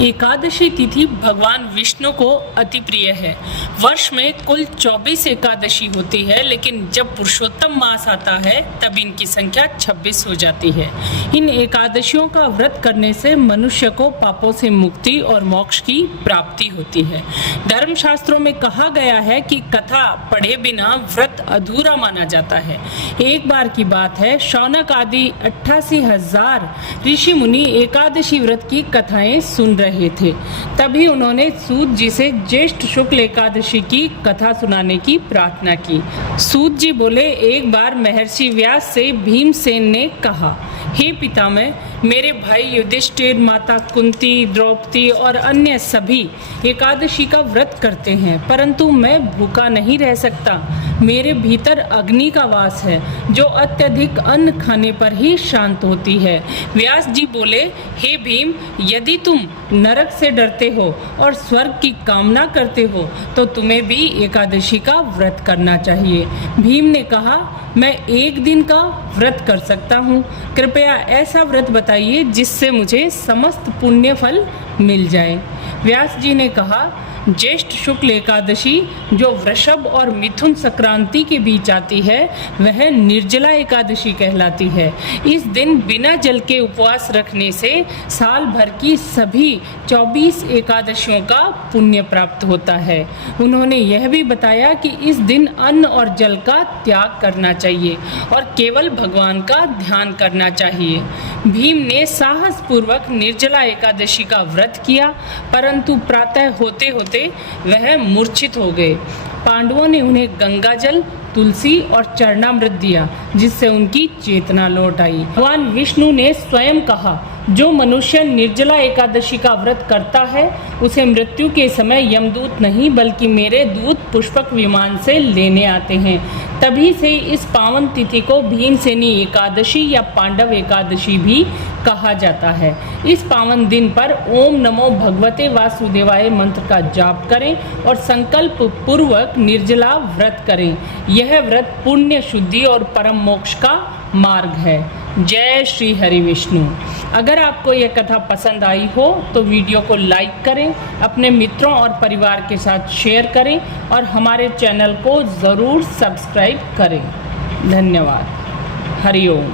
एकादशी तिथि भगवान विष्णु को अति प्रिय है। वर्ष में कुल 24 एकादशी होती है, लेकिन जब पुरुषोत्तम मास आता है तब इनकी संख्या 26 हो जाती है। इन एकादशियों का व्रत करने से मनुष्य को पापों से मुक्ति और मोक्ष की प्राप्ति होती है। धर्मशास्त्रों में कहा गया है कि कथा पढ़े बिना व्रत अधूरा माना जाता है। एक बार की बात है, शौनक आदि 88,000 ऋषि मुनि एकादशी व्रत की कथाएं सुन रहे थे। तभी उन्होंने सूत जी से ज्येष्ठ शुक्ल एकादशी की कथा सुनाने की प्रार्थना की। सूत जी बोले, एक बार महर्षि व्यास से भीमसेन ने कहा, हे पितामह, मेरे भाई युधिष्ठिर, माता कुंती, द्रौपदी और अन्य सभी एकादशी का व्रत करते हैं, परंतु मैं भूखा नहीं रह सकता। मेरे भीतर अग्नि का वास है जो अत्यधिक अन्न खाने पर ही शांत होती है। व्यास जी बोले, हे भीम, यदि तुम नरक से डरते हो और स्वर्ग की कामना करते हो तो तुम्हें भी एकादशी का व्रत करना चाहिए। भीम ने कहा, मैं एक दिन का व्रत कर सकता हूँ, कृपया ऐसा व्रत बताइए जिससे मुझे समस्त पुण्य फल मिल जाए। व्यास जी ने कहा, ज्येष्ठ शुक्ल एकादशी जो वृषभ और मिथुन संक्रांति के बीच आती है वह निर्जला एकादशी कहलाती है। इस दिन बिना जल के उपवास रखने से साल भर की सभी 24 एकादशियों का पुण्य प्राप्त होता है। उन्होंने यह भी बताया कि इस दिन अन्न और जल का त्याग करना चाहिए और केवल भगवान का ध्यान करना चाहिए। भीम ने साहस पूर्वक निर्जला एकादशी का व्रत किया, परंतु प्रातः होते होते वह मूर्छित हो गए। पांडवों ने उन्हें गंगा जल, तुलसी और चरणामृत दिया, जिससे उनकी चेतना लौट आई। भगवान विष्णु ने स्वयं कहा, जो मनुष्य निर्जला एकादशी का व्रत करता है उसे मृत्यु के समय यमदूत नहीं बल्कि मेरे दूत पुष्पक विमान से लेने आते हैं। तभी से इस पावन तिथि को भीमसेनी एकादशी या पांडव एकादशी भी कहा जाता है। इस पावन दिन पर ओम नमो भगवते वासुदेवाय मंत्र का जाप करें और संकल्प पूर्वक निर्जला व्रत करें। यह व्रत पुण्य, शुद्धि और परम मोक्ष का मार्ग है। जय श्री हरि विष्णु। अगर आपको यह कथा पसंद आई हो तो वीडियो को लाइक करें, अपने मित्रों और परिवार के साथ शेयर करें और हमारे चैनल को ज़रूर सब्सक्राइब करें। धन्यवाद। हरि ओम।